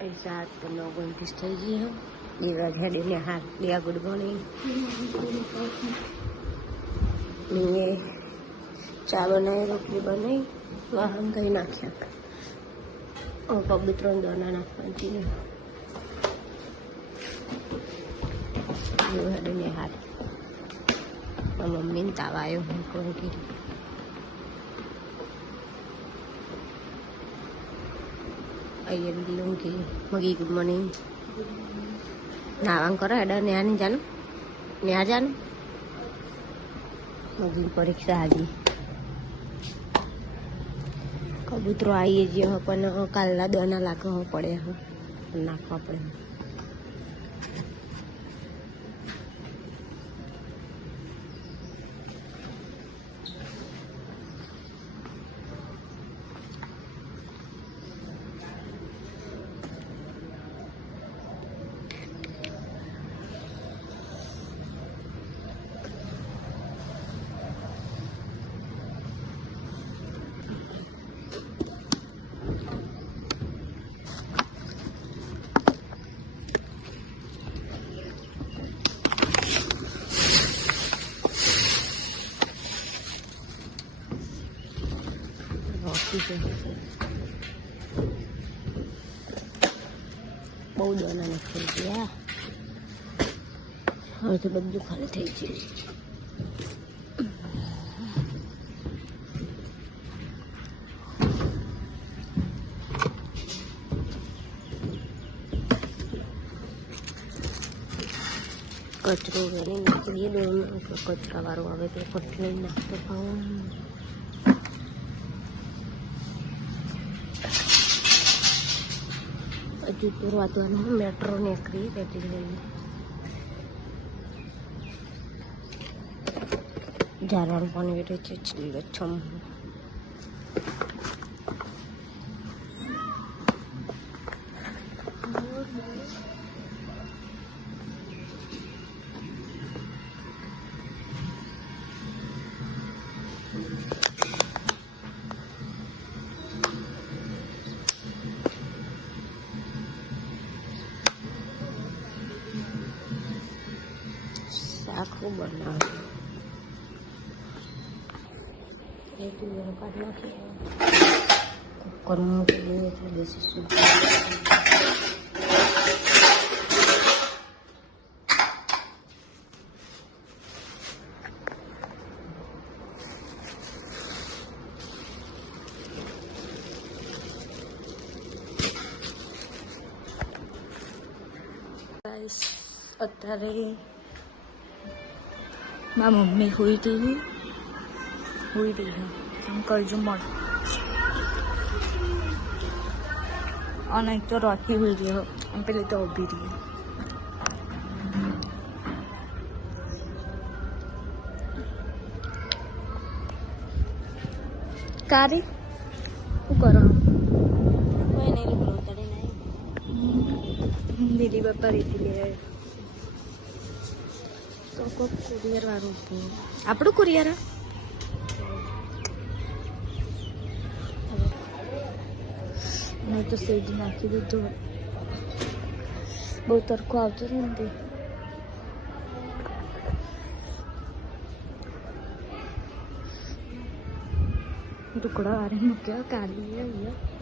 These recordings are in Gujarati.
ऐसा तो 9:29 થઈ ગઈ હો દીવા ઘડીને હાથ દિયા ગુડ મોર્નિંગ ને ચા બનાવી રોટલી બનાવી વાહન કઈ નાખ્યા પવિત્ર દાણા નાખવાની દીવા ઘડીને હાથ મમ્મીને તાવ આવ્યો હું કોણ કીધું ayan belum ki magi good morning nawang kora ada neani janu nea janu magi પરીક્ષા આવી કબૂતરો આવી ગયો પણ કાલના દોના લાખવા પડે નાખવા પડે બહુ દાણા નાખી ગયા હવે તો બધું ખાલી થઈ ગયું કચરો વેરી નાખી દઈએ કચરા વાળું આવે તો કચરો નાખતો ખાવાનું હજુ તો વાંચવાનું મેટ્રો નીકળી બેઠી ગઈ ઝાડવાનું પાણી વેઠે છે લીલોછમ આખું બનાવે એક દિવસ કાઢ નાખીએ કુકરમાં મૂકી એટલે દેશી શુદ્ધ અત્યારે મારી મમ્મી હુઈ હતી આમ કરજો મળ અને એક તો રોકી હુઈ રહ્યો આમ પેલી તો ઊભી રહી કારી શું કરો કોઈ નહીં લોકો તડે નહીં દીદી બાપા રીતિ લે તો કોઈ કુરિયર વાળું આપણું કુરિયર મેં તો સેજી નાખી દીધું બહુ તરખું આવતું નથી ટુકડા વારે મૂક્યા કાઢી અહીંયા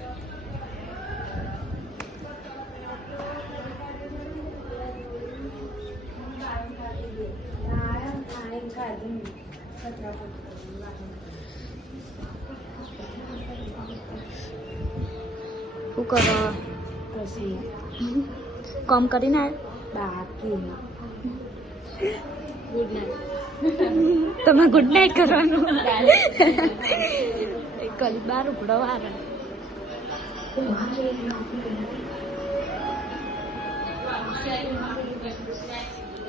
શું કરો પછી કામ કરીને બાકી ગુડ નાઇટ તમે ગુડ નાઇટ કરવાનું કલી બાર ઉપડો વાર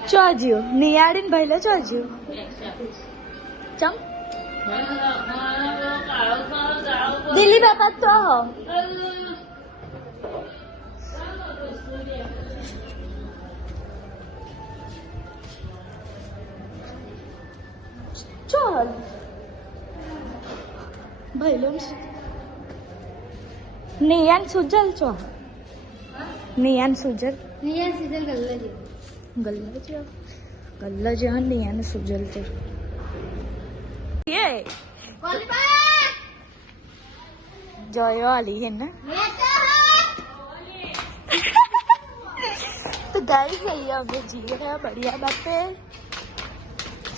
ચોજ્યું નિયાળીને ભાઈલે ચોજ્યું ચમ દિલ્હી બાપા તો चल भाई लोग नहीं यार सुजल चो નિયાન સુજલ નિયા સીધા ગલ્લા ગલ્લા જહાન નિયાન સુજલ છે ये जयो वाली है ना तो गाइस ये हमें जी रहा बढ़िया बात है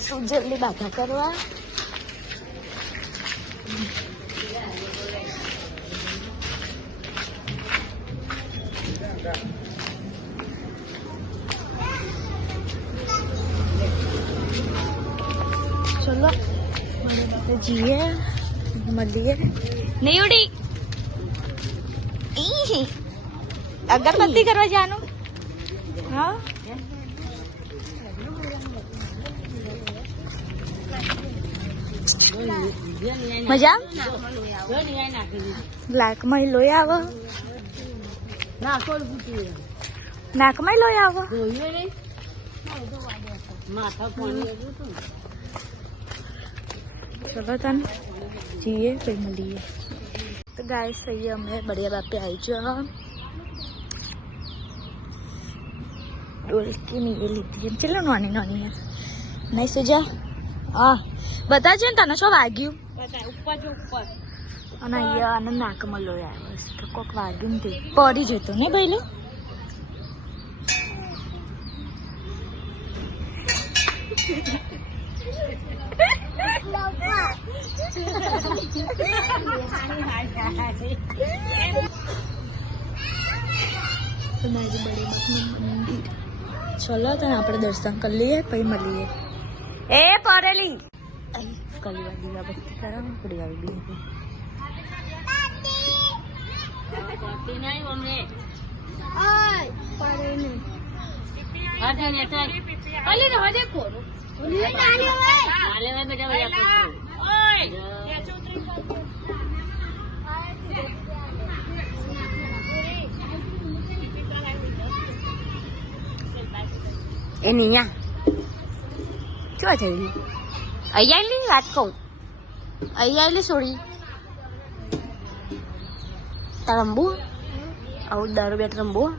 सुजल बाधा करवा चलो જીએ મળીએ નહીં ઉડી અગરબત્તી કરવા જવાનું હા મજા નાકમાં લોહી આવે નાકમાં લોહી આવે चलो तन जिए फिर मिलिए तो गाइस सही है हमें बढ़िया बात पे आई जो डोल की नहीं लीधी है चलो नानी नानी है नहीं सुजा हाँ बता जो तने शो वाग्यू ऊपर અને અહીંયા આને નાકમાં લોહી આવ્યો છે કોક વાગ્યું નથી પડી જતો ને ભાઈ લો મંદિર ચલો તો આપણે દર્શન કરી લઈએ પછી મળીએ એ પરેલી કલવા દીવાબત્તી કરાવ પડી આવી એની ક્યાં જઈ અહીંયા વાત કહું અહીંયા સોડી રમવું આવું દારૂ બેટ રમવું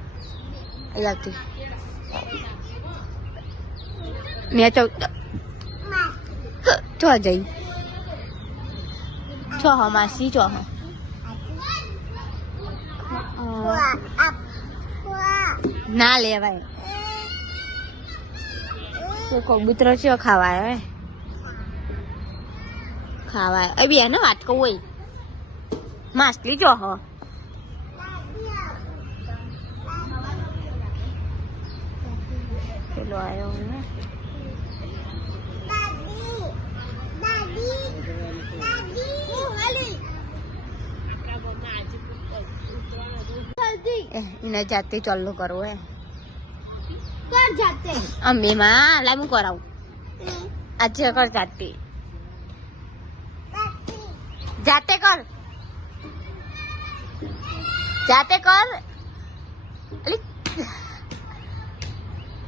અહીંયાથી મેં ચો જઈ છો હ માસી ચો હ ના લેવાય કબૂતરો છે ખાવાય ખાવાય એ બે ને વાત કહું હોય માછલી ચો હ પેલો આવ્યો ને એને જાતે ચાલુ કરવું હે કર જાતે અમ્મે માં લાઈ હું કરાવું આજે કર જાતે જાતે કર જાતે કર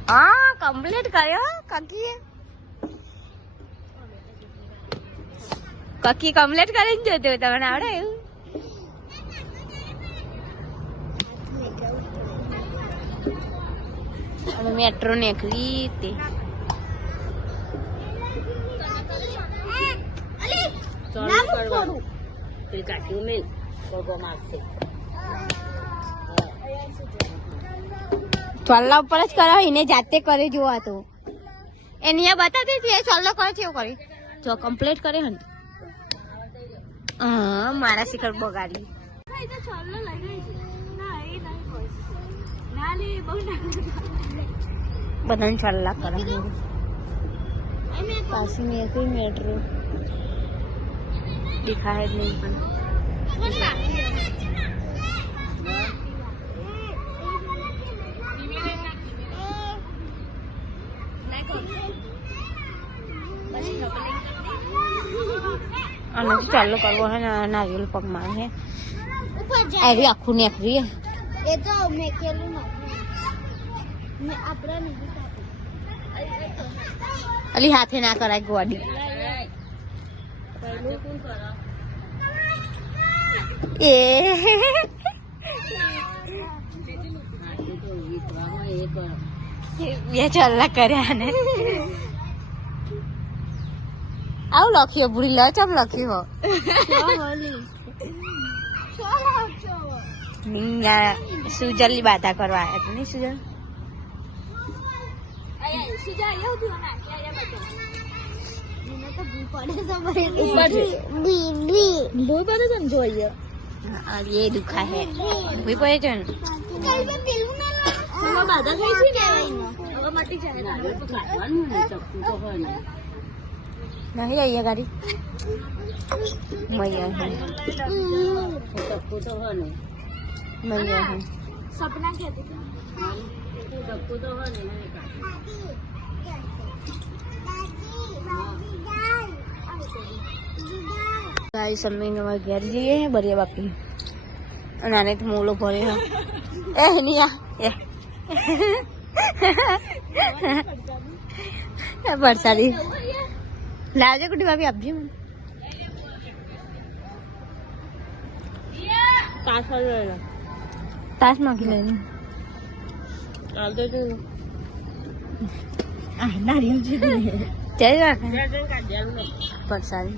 હા કમ્પ્લીટ કર્યો કાકી કાકી કમ્પ્લીટ કરીને જોતું તમને આવડે એવું અમે મેટ્રો નીકળી તે ચોલ્લા ઉપર જ કરો એને જાતે કરે જોવા તો એની બતાતી હતી ચોલ્લો કરે છે એવું કરી જો કમ્પ્લીટ કરે હન હા મારા શિખર બગાડી બધાને ચોલ્લા કરે પાછી મેં કઈ મેટ્રો दिखाया नहीं चालू करव है नारियल पगमान है अरे आखू नेकरी है ये तो मैं खेलू ना मैं अपना नहीं अली हाथे ना कराय गोडी ए બે ચલ્લા કર્યા ને આવું લખ્યો ભૂરી લ ચમ લખ્યું સુજલની બાતા કરવા આવ્યા હતા નહીં સુજલ ये दुखा है भी पड़े जो नहीं आई है गाड़ी मैया है मैया है सपना कहते गाइस अम्मी ने घर लिए हैं बढ़िया बापी नाने तो मोलो भरे हैं ए निया ए बरसाती लाजे कुटी भाभी आप जी ताश मांगी लेनी डाल दे जो नारियल जी चल रखा बरसाती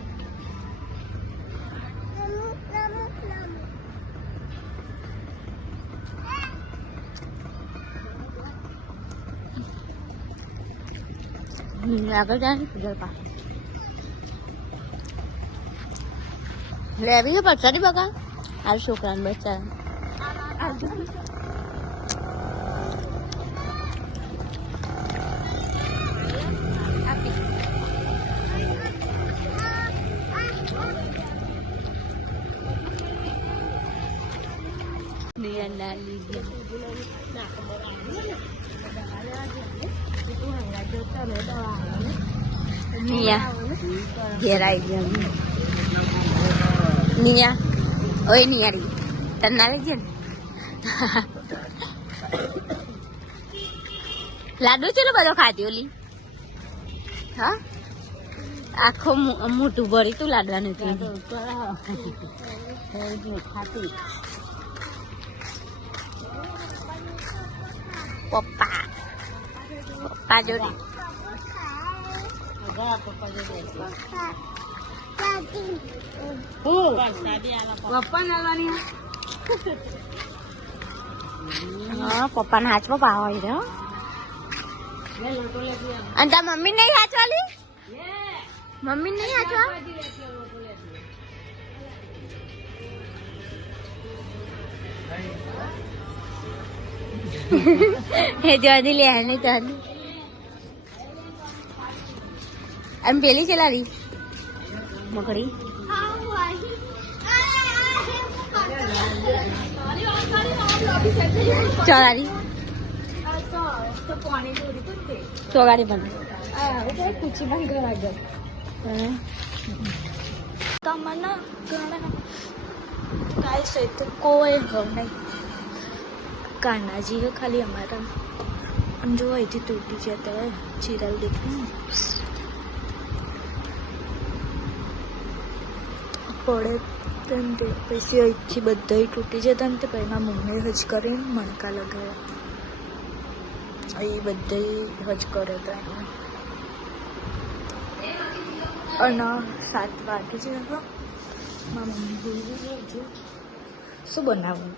આગળ જાય સુજલ પા લેવી છે પચાડી બગા આ છોકરાને બચ્ચા Nia, gerai dia. Nia, oh Nia ri, tenang aja. Ladu celo baru khati oli. Hah? Aku mutu beri tu laduan itu. Khati. Papa, papa jodi. पप्पा ने हाथ में पाव आई रहा अंता मम्मी नहीं हाथ वाली मम्मी नहीं हाथ हे जो ले आने तो हम पहली चला रही मकड़ी चला रही तो गाड़ी बंद कुछ बंद करा दो तमन्ना गाइस तो कोई हो नहीं कान्हा जी है खाली हमारा जो आई थी टूटी जाता है चीरल देखने પડે તે પછી અહીંથી બધા તૂટી જતા ને તે પછી મારા મમ્મીએ હજ કરીને મણકા લગાવ્યા એ બધા હજ કર્યો હતો અને 7 વાગે છે મારા મમ્મી બોલી ગઈ શું બનાવવું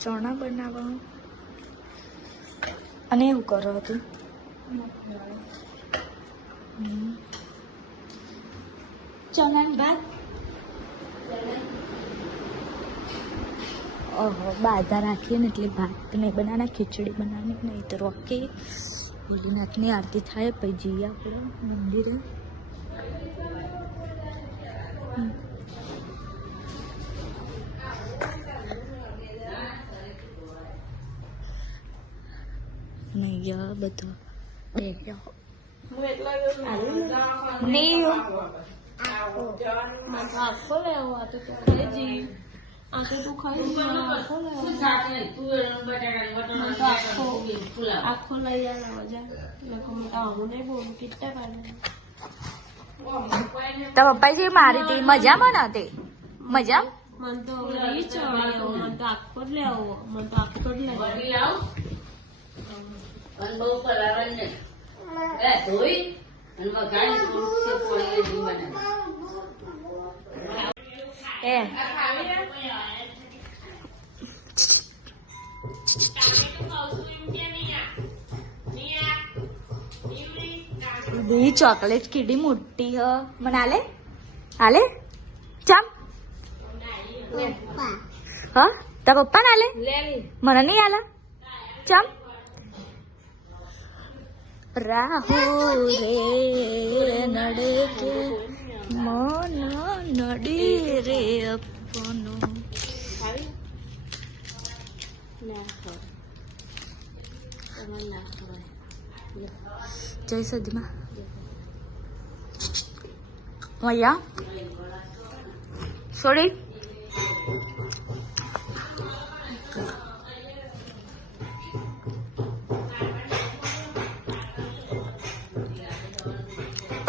ચણા બનાવવા અને એવું કરો હતું ચણા ભાત ઓહો બાધા રાખીએ ને એટલે ભાત નહીં બનાવના ખીચડી બનાવવાની નહીં તો રોકી ભોલેનાથની આરતી થાય પછી જઈએ આપણે મંદિરે નહીં બધા બે નહીં આખો લેવો આ તો ખાઈ આ તો તું ખાઈ આખો લઈ આવ્યા મજા આવું નહીં બોલું કેટલા કાઢે તારા પપ્પાએ જે મારી હતી મજામાં ન હતી મજામાં મને તો લઈ ચડાયો મને તો આખો જ લેવો મને તો આખો જ લેવો અનુભવ કરાવવા ને એ ધોઈ અને વઘારી થોડુંક છે પોણી જેવું બનાવે એ બધી ચોકલેટ કીડી મોટી હ મને આલે આલે ચમ હા તારા પપ્પા ને આલે મને નહીં આલે ચમ રાહુ રે નડે કે મન નડી રે અપનો જય સદીમાં મૈયા સોરી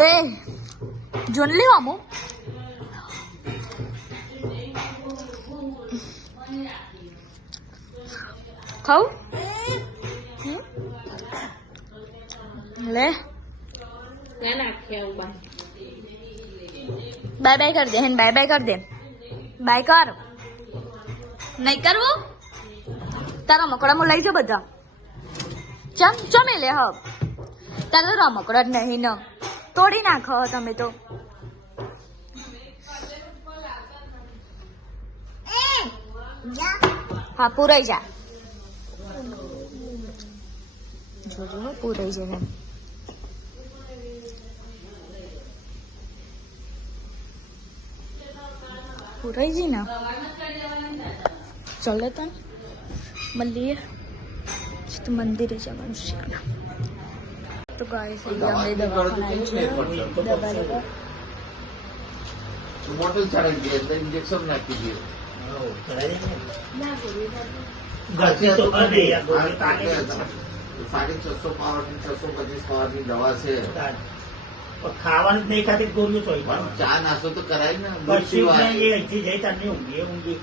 એ જોન લે આમો ખાવ લે બાય બાય કર દે હેન બાય બાય કર દે બાય કર નહીં કરવું તારા રમકડામાં લઈ જાઓ બધા ચમ ચમે લે હબ તારા રમકડા જ નહીં ન તોડી નાખો તમે તો હા પૂરાઈ જા જોજો પૂરાઈ જાય એમ પૂરાઈ જી ના ચાલે તન મળીએ તો મંદિરે જવાનું છે તો ગાઈસ અમે દવાખાને છે દવા લેવા બોટલ ચડાવી દે એટલે ઇન્જેક્શન નાખી દે ગલતી તો કરી દે યાર 650 પાવર ની 625 પાવર ની દવા છે પણ ખાવાનું જ નહીં ખાતી ગોળીઓ ચોઈ પણ ચા નાસ્તો તો કરાય ને પછી અહીંથી જઈ તાર નહીં ઊંઘી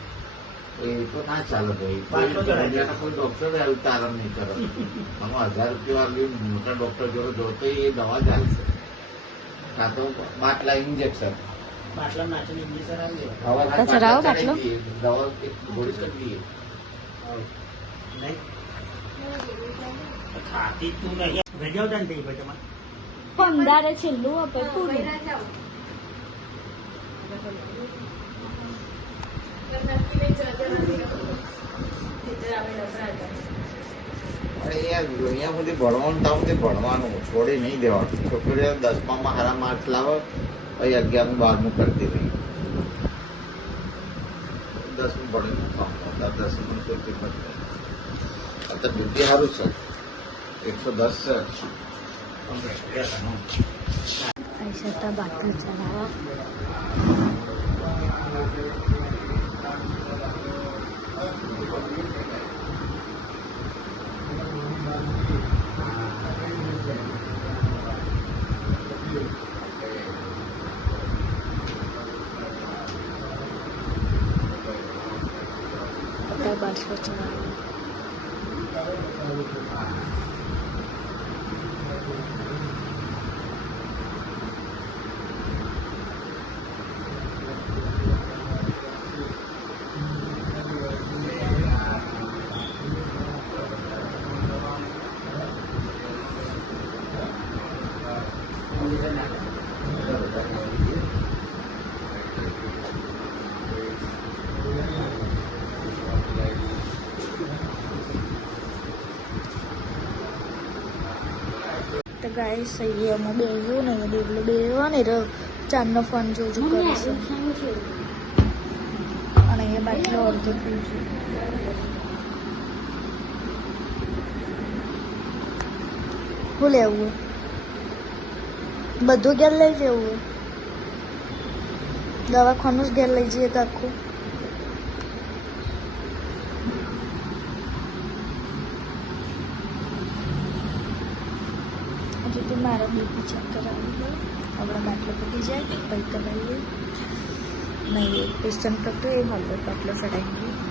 એ તો ના ચાલે ભાઈ બાટલો ચડાવી દે. કોઈ ડોક્ટર આવી તારણ નહીં કરે આમાં 1000 રૂપિયા વાળી મોટા ડોક્ટર જોડે જોતો એ દવા ચાલશે કાં તો બાટલા ઇન્જેક્શન બાટલા નાખીને ઇન્જેક્શન આવી જાય હવા તો ચડાવો બાટલો. દવા એક ગોળી કરી દઈએ નહીં ખાતી તું નહીં રજાવ જાણ થઈ ભાઈ તમારે પંદારે છેલ્લું આપે પૂરું અરે યાર અહીંયા સુધી ભણવાનું ત્યાં સુધી ભણવાનું છોડી નહીં દેવાનું છોકરીઓ 10માં સારા માર્ક્સ લાવો પછી 11 12 કરતી રહી 10 ભણી 10 કોઈ કિંમત નહીં અત્યારે ડ્યુટી સારું છે 110 છે પૈસા તો બાટલો ચલાવો બાટલો ચલાવો તો ગાઈસ અહીંયા બેહ્યું ને એટલે બેહવા ને ચાંદનો ફોન જોજો કરે છે અને અહીંયા બાટલો અડધો પીવું છું શું લેવું બધું ઘેર લઈ જવું દવાખાનું જ ઘેર લઈ જઈએ તો આખું હજુ તો મારા બીપી ચેક કરાવી આપણા બાટલો પતી જાય પછી કરાવીએ નહીં ક્વેશ્ચન કરતો એ હળદર બાટલો ચડાવી દઈએ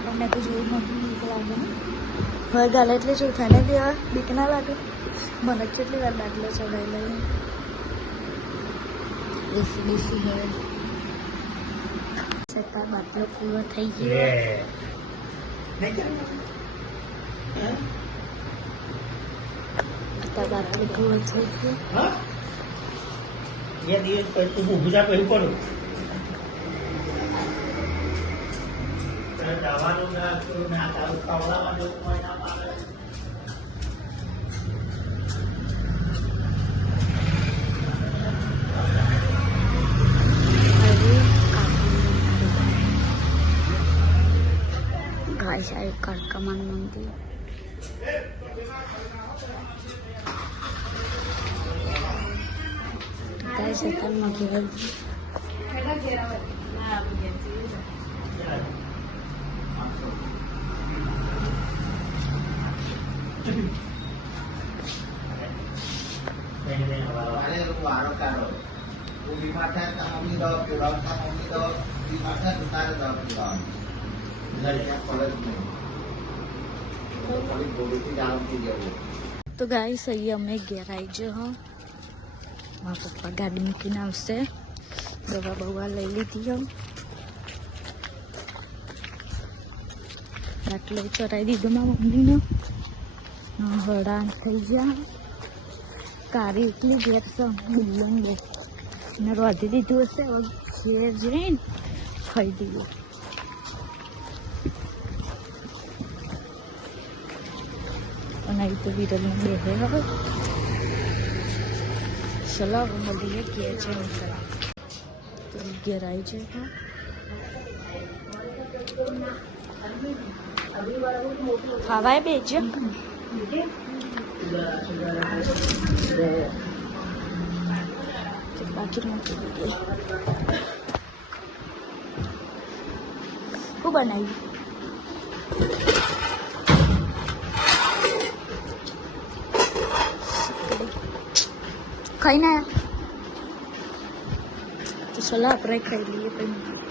આપણને તો જોયું નથી બીક લાગે ને હવે ગાલે એટલે શું થાય ને દેવા બીક ના લાગે મને જ કેટલી વાર બાટલો ચડાવી લઈએ દેશી દેશી હે છતાં બાટલો પૂરો થઈ ગયો છતાં બાટલો પૂરો થઈ ગયો બે દિવસ પછી તું ઊભું જા પછી પડું દવાનું ના તારું ખવડાવવાનું કોઈ ના પાડે ગાય સાહેબ કડકમાન મંદિર ગાય શેતાનમાં ઘેર વારો કાઢો તું બીમાર થાય તો મમ્મી દવા પીવડાવતા મમ્મી દવા બીમાર થાય તો તારે દવા પીવડાવવાની ત્યાં ફરજ નહીં થોડી ગોળીથી જ આરામ થઈ જવું તો ગાઈસ અહીં અમે ઘેર આવી ગયો હો મારા પપ્પા ગાડી મૂકીને આવશે દવા બવા લઈ લીધી હો બાટલો ચડાવી દીધો મારા મમ્મીનો હળાન થઈ ગયા કારી એટલી ઘેર છે બિલ્લન બહુ ને રોધી દીધું હશે ઘેર જઈને ખાઈ દઈએ અને અહીં તો વિરલને બેસે હવે ચલો હવે મળીએ ઘેર છે તો ઘેર આવી જાય ખાવાય બેજ બાકી નથી શું બનાવ્યું ખાઈ ના તો ચલો આપણે ખાઈ લઈએ પછી